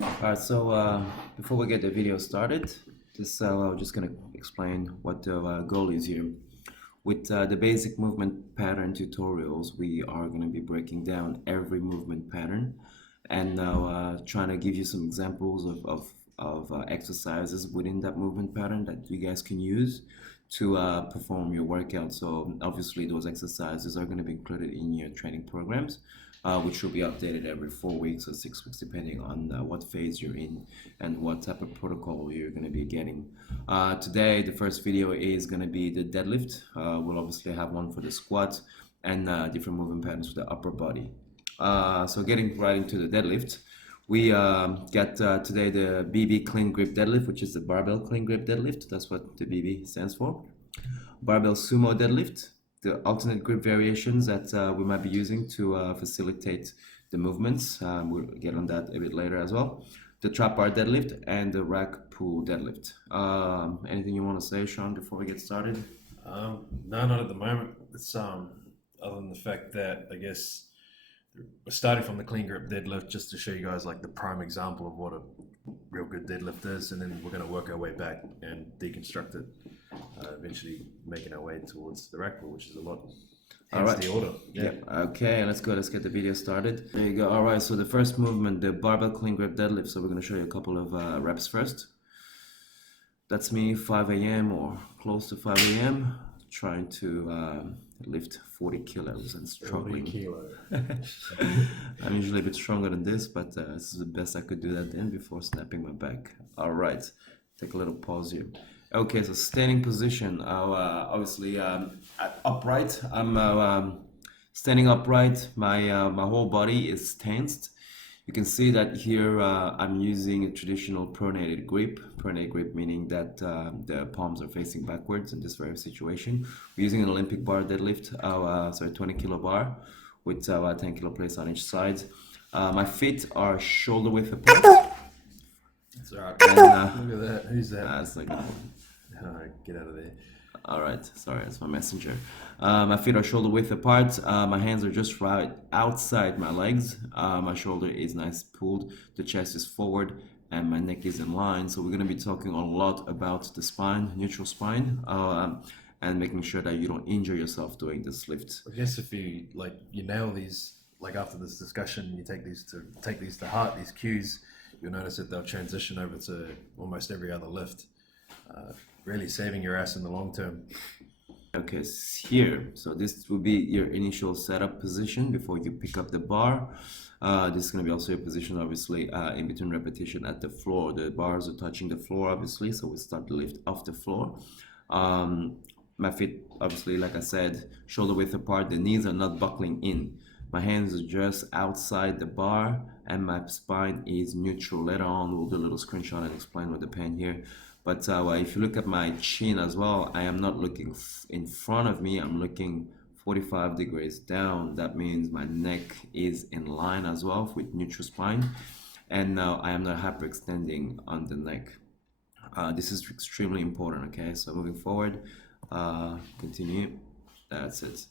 Alright, so before we get the video started, I'm just gonna explain what the goal is here. With the basic movement pattern tutorials, we are gonna be breaking down every movement pattern and now trying to give you some examples of exercises within that movement pattern that you guys can use to perform your workout. So obviously those exercises are going to be included in your training programs, which will be updated every 4 weeks or 6 weeks, depending on what phase you're in and what type of protocol you're going to be getting. Today, the first video is going to be the deadlift. We'll obviously have one for the squat and different movement patterns for the upper body. So getting right into the deadlift, we got today the BB clean grip deadlift, which is the barbell clean grip deadlift. That's what the BB stands for. Barbell sumo deadlift, the alternate grip variations that we might be using to facilitate the movements. We'll get on that a bit later as well. The trap bar deadlift and the rack pull deadlift. Anything you want to say, Sean, before we get started? No, not at the moment. It's other than the fact that I guess we're starting from the clean grip deadlift just to show you guys like the prime example of what a real good deadlift is, and then we're going to work our way back and deconstruct it, eventually making our way towards the rack pull, which is a lot. All right. The order. Yeah. Okay, let's go. Let's get the video started. There you go. All right, so the first movement, the barbell clean grip deadlift. So we're going to show you a couple of reps first. That's me, 5 a.m. or close to 5 a.m. trying to lift 40 kilos and struggling. 40 kilos. I'm usually a bit stronger than this, but this is the best I could do that then before snapping my back. All right, take a little pause here. Okay, so standing position. Obviously, upright. I'm standing upright. My whole body is tensed. You can see that here I'm using a traditional pronated grip. Pronated grip meaning that the palms are facing backwards in this very situation. We're using an Olympic bar deadlift, 20 kilo bar with 10 kilo plates on each side. My feet are shoulder width apart. That's all right. And, look at that. Who's that? That's like, Get out of there. all right, sorry, that's my messenger. My feet are shoulder width apart. My hands are just right outside my legs. My shoulder is nice pulled. The chest is forward and my neck is in line. So we're going to be talking a lot about the spine, neutral spine, and making sure that you don't injure yourself doing this lift. I guess if you nail these, like after this discussion, you take these to heart, these cues, you'll notice that they'll transition over to almost every other lift. Really saving your ass in the long term. Okay, here, so this will be your initial setup position before you pick up the bar. This is going to be also your position, obviously, in between repetition at the floor. The bars are touching the floor, obviously, so we start the lift off the floor. My feet, obviously, like I said, shoulder width apart. The knees are not buckling in. My hands are just outside the bar, and my spine is neutral. Later on, we'll do a little screenshot and explain with the pen here. But if you look at my chin as well, I am not looking in front of me. I'm looking 45 degrees down. That means my neck is in line as well with neutral spine. And now I am not hyperextending on the neck. This is extremely important, okay? So moving forward, continue. That's it.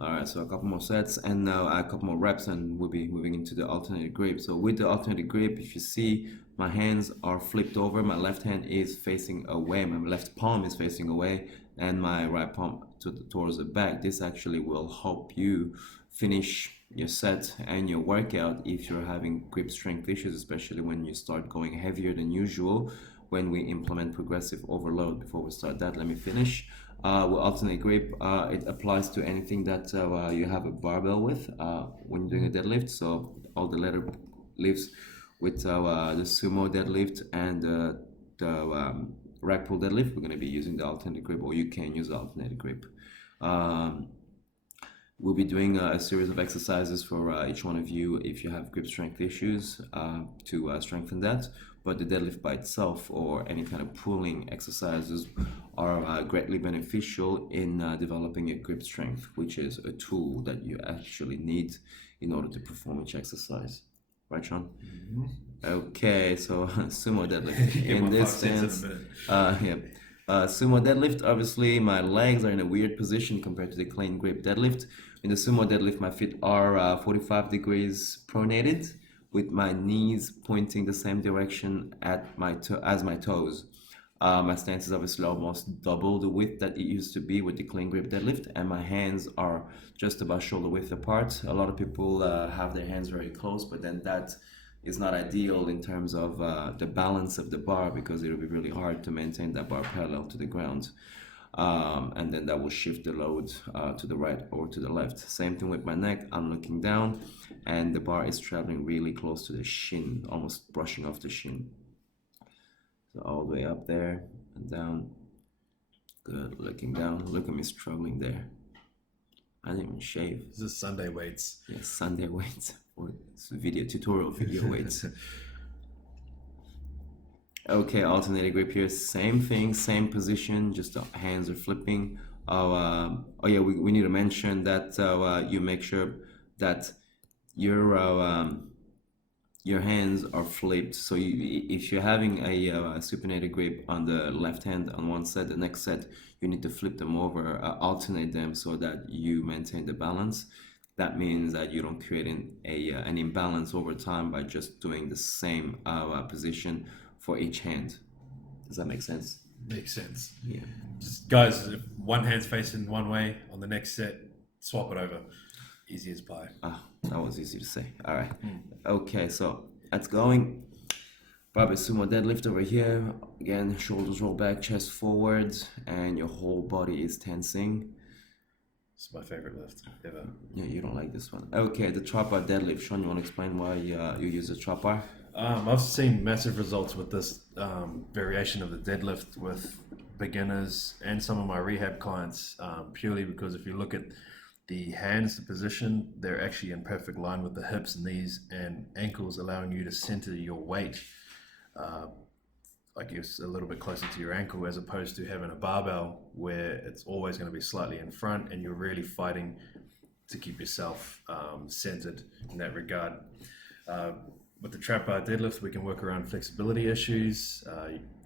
All right, so a couple more sets and now a couple more reps and we'll be moving into the alternative grip. So with the alternative grip, if you see, my hands are flipped over. My left hand is facing away. My left palm is facing away and my right palm towards the back. This actually will help you finish your set and your workout if you're having grip strength issues, especially when you start going heavier than usual when we implement progressive overload. Before we start that, let me finish. With alternate grip, it applies to anything that you have a barbell with when you're doing a deadlift. So all the letter lifts with the sumo deadlift and the rack pull deadlift, we're going to be using the alternate grip, or you can use the alternate grip. We'll be doing a series of exercises for each one of you if you have grip strength issues to strengthen that. But the deadlift by itself or any kind of pulling exercises are greatly beneficial in developing your grip strength, which is a tool that you actually need in order to perform each exercise. Right, Sean? Mm-hmm. Okay, so sumo deadlift. In this sense, yeah. Sumo deadlift, obviously my legs are in a weird position compared to the clean grip deadlift. In the sumo deadlift, my feet are 45 degrees pronated with my knees pointing the same direction at as my toes. My stance is obviously almost double the width that it used to be with the clean grip deadlift, and my hands are just about shoulder width apart. A lot of people have their hands very close, but then that is not ideal in terms of the balance of the bar, because it'll be really hard to maintain that bar parallel to the ground. And then that will shift the load to the right or to the left. Same thing with my neck. I'm looking down and the bar is traveling really close to the shin, almost brushing off the shin. So all the way up there and down. Good. Looking down. Look at me struggling there. I didn't even shave. This is Sunday weights. Yes, Sunday weights. Or it's a video tutorial video weights. Okay, alternating grip here. Same thing, same position, just the hands are flipping. Oh yeah, we need to mention that you make sure that your hands are flipped. So if you're having a supinated grip on the left hand on one set, the next set you need to flip them over, alternate them so that you maintain the balance. That means that you don't create an imbalance over time by just doing the same position for each hand. Does that make sense? Makes sense. Yeah. Just guys, if one hand's facing one way on the next set, swap it over. Easy as pie. Ah, that was easy to say. All right. Okay, so that's going. Barbell sumo deadlift over here. Again, shoulders roll back, chest forward, and your whole body is tensing. It's my favorite lift ever. Yeah, you don't like this one. Okay, the trap bar deadlift. Sean, you want to explain why you use the trap bar? I've seen massive results with this variation of the deadlift with beginners and some of my rehab clients, purely because if you look at the hands, the position, they're actually in perfect line with the hips, knees, and ankles, allowing you to center your weight, I guess, a little bit closer to your ankle, as opposed to having a barbell where it's always going to be slightly in front and you're really fighting to keep yourself centered in that regard. With the trap bar deadlift, we can work around flexibility issues.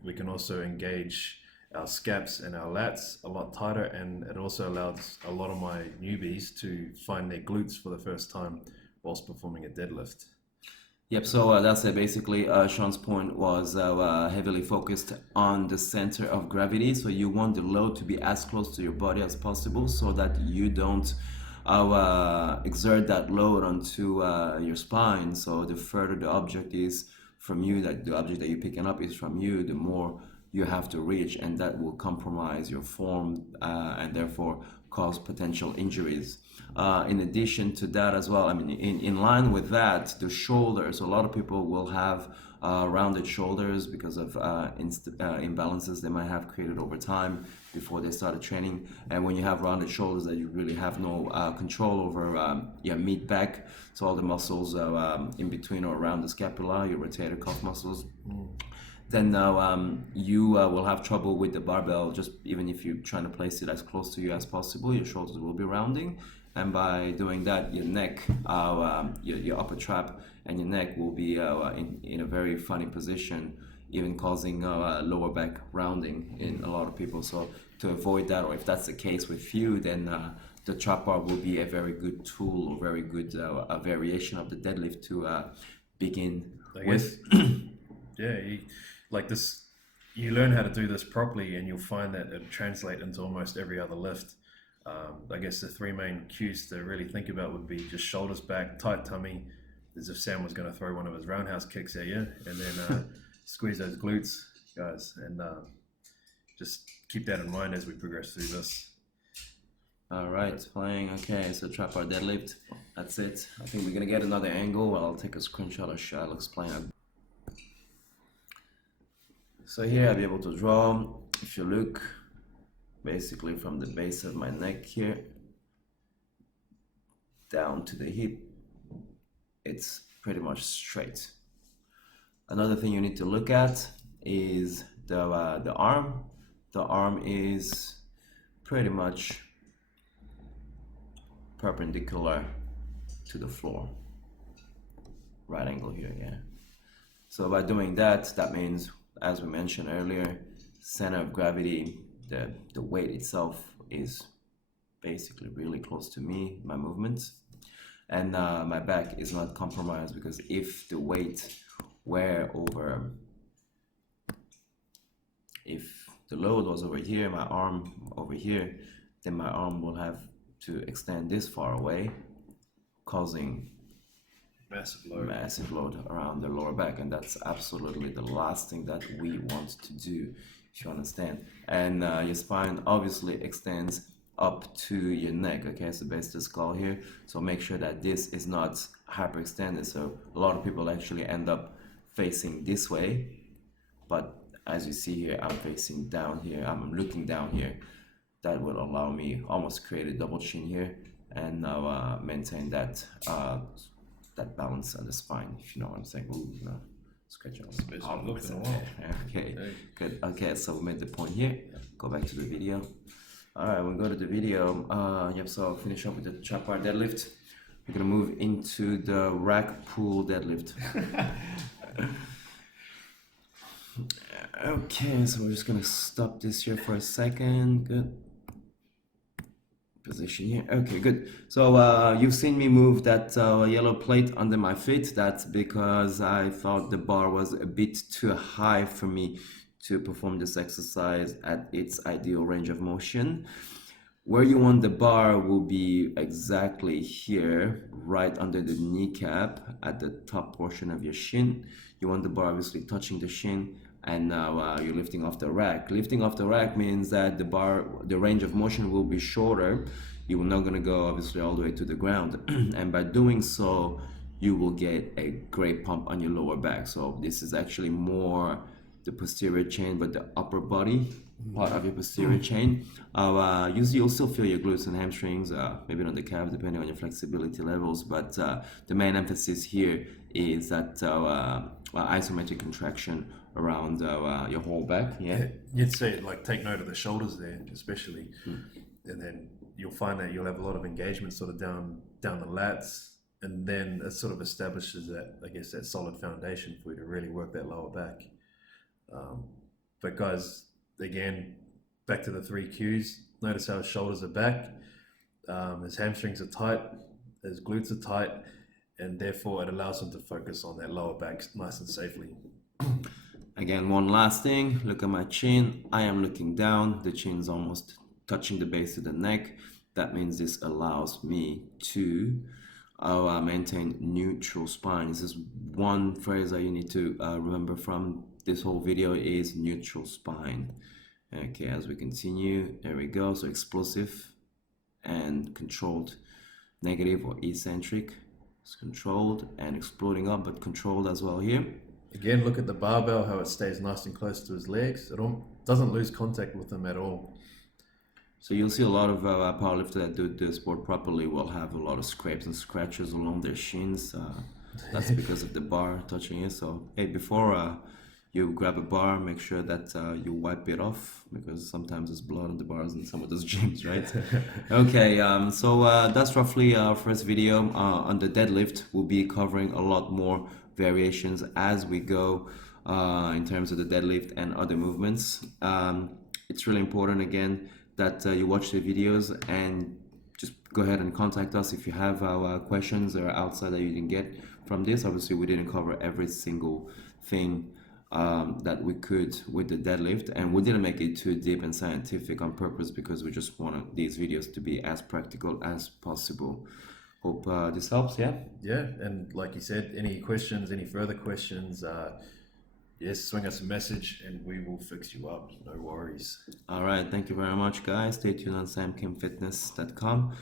We can also engage our scaps and our lats a lot tighter, and it also allows a lot of my newbies to find their glutes for the first time whilst performing a deadlift. Yep, so that's it. Basically, Sean's point was heavily focused on the center of gravity. So you want the load to be as close to your body as possible so that you don't exert that load onto your spine. So the further the object is from you, that the object that you're picking up is from you, the more you have to reach, and that will compromise your form and therefore cause potential injuries. In addition to that as well, I mean, in line with that, the shoulders, a lot of people will have rounded shoulders because of imbalances they might have created over time before they started training. And when you have rounded shoulders, that you really have no control over your mid back, so all the muscles in between or around the scapula, your rotator cuff muscles, then you will have trouble with the barbell. Just even if you're trying to place it as close to you as possible, your shoulders will be rounding, and by doing that, your neck, your upper trap and your neck will be in a very funny position, even causing lower back rounding in a lot of people. So to avoid that, or if that's the case with you, then the trap bar will be a very good tool, or very good a variation of the deadlift to begin with. Yeah, you learn how to do this properly, and you'll find that it translates into almost every other lift. I guess the three main cues to really think about would be just shoulders back, tight tummy, as if Sam was going to throw one of his roundhouse kicks at you, and then squeeze those glutes, guys, and just keep that in mind as we progress through this. All right, playing. Okay, so trap bar deadlift. That's it. I think we're gonna get another angle. I'll take a screenshot or I'll explain it. So here I'll be able to draw. If you look, basically from the base of my neck here down to the hip, it's pretty much straight. Another thing you need to look at is the arm. The arm is pretty much perpendicular to the floor. Right angle here, yeah. So by doing that, that means, as we mentioned earlier, center of gravity, the weight itself is basically really close to me, my movements, and my back is not compromised, because if the weight were over, if the load was over here, my arm over here, then my arm will have to extend this far away, causing massive load around the lower back, and that's absolutely the last thing that we want to do, if you understand. And your spine obviously extends up to your neck, okay, it's the base of the skull here, so make sure that this is not hyperextended. So a lot of people actually end up facing this way, but as you see here, I'm facing down here, I'm looking down here. That will allow me almost create a double chin here, and now maintain that that balance on the spine, if you know what I'm saying. Ooh, no, scratch on the okay, good. Okay, so we made the point here. Go back to the video. All right, we'll go to the video. Yep, so I'll finish up with the trap bar deadlift. We're gonna move into the rack pull deadlift. Okay, so we're just gonna stop this here for a second. Good. Position here. Okay, good. So you've seen me move that yellow plate under my feet. That's because I thought the bar was a bit too high for me to perform this exercise at its ideal range of motion. Where you want the bar will be exactly here, right under the kneecap at the top portion of your shin. You want the bar obviously touching the shin, and now you're lifting off the rack. Lifting off the rack means that the range of motion will be shorter. You're not going to go obviously all the way to the ground, and by doing so you will get a great pump on your lower back. So this is actually more the posterior chain, but the upper body part of your posterior chain. Usually you'll still feel your glutes and hamstrings, maybe not the calves, depending on your flexibility levels, but the main emphasis here is that isometric contraction around your whole back. Yeah, you'd say, like, take note of the shoulders there, especially, and then you'll find that you'll have a lot of engagement sort of down the lats, and then it sort of establishes that, I guess, that solid foundation for you to really work that lower back. But guys, again, back to the 3 Qs. Notice how his shoulders are back, his hamstrings are tight, his glutes are tight, and therefore it allows him to focus on that lower back nice and safely. Again, one last thing, look at my chin. I am looking down, the chin's almost touching the base of the neck. That means this allows me to maintain neutral spine. This is one phrase that you need to remember from this whole video, is neutral spine. Okay, as we continue, there we go. So explosive and controlled, negative or eccentric. It's controlled and exploding up, but controlled as well here. Again, look at the barbell, how it stays nice and close to his legs. It doesn't lose contact with them at all. So you'll see a lot of powerlifters that do the sport properly will have a lot of scrapes and scratches along their shins. That's because of the bar touching it. So hey, before you grab a bar, make sure that you wipe it off, because sometimes there's blood on the bars in some of those gyms, right? Okay, so that's roughly our first video on the deadlift. We'll be covering a lot more variations as we go in terms of the deadlift and other movements. It's really important, again, that you watch the videos and just go ahead and contact us if you have questions or outside that you didn't get from this. Obviously, we didn't cover every single thing that we could with the deadlift, and we didn't make it too deep and scientific on purpose, because we just wanted these videos to be as practical as possible. Hope this helps. Yeah, and like you said, any questions, any further questions, yes, swing us a message and we will fix you up, no worries. All right, thank you very much, guys. Stay tuned on samkimfitness.com.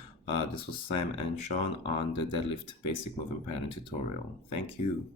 This was Sam and Sean on the deadlift basic movement pattern tutorial. Thank you.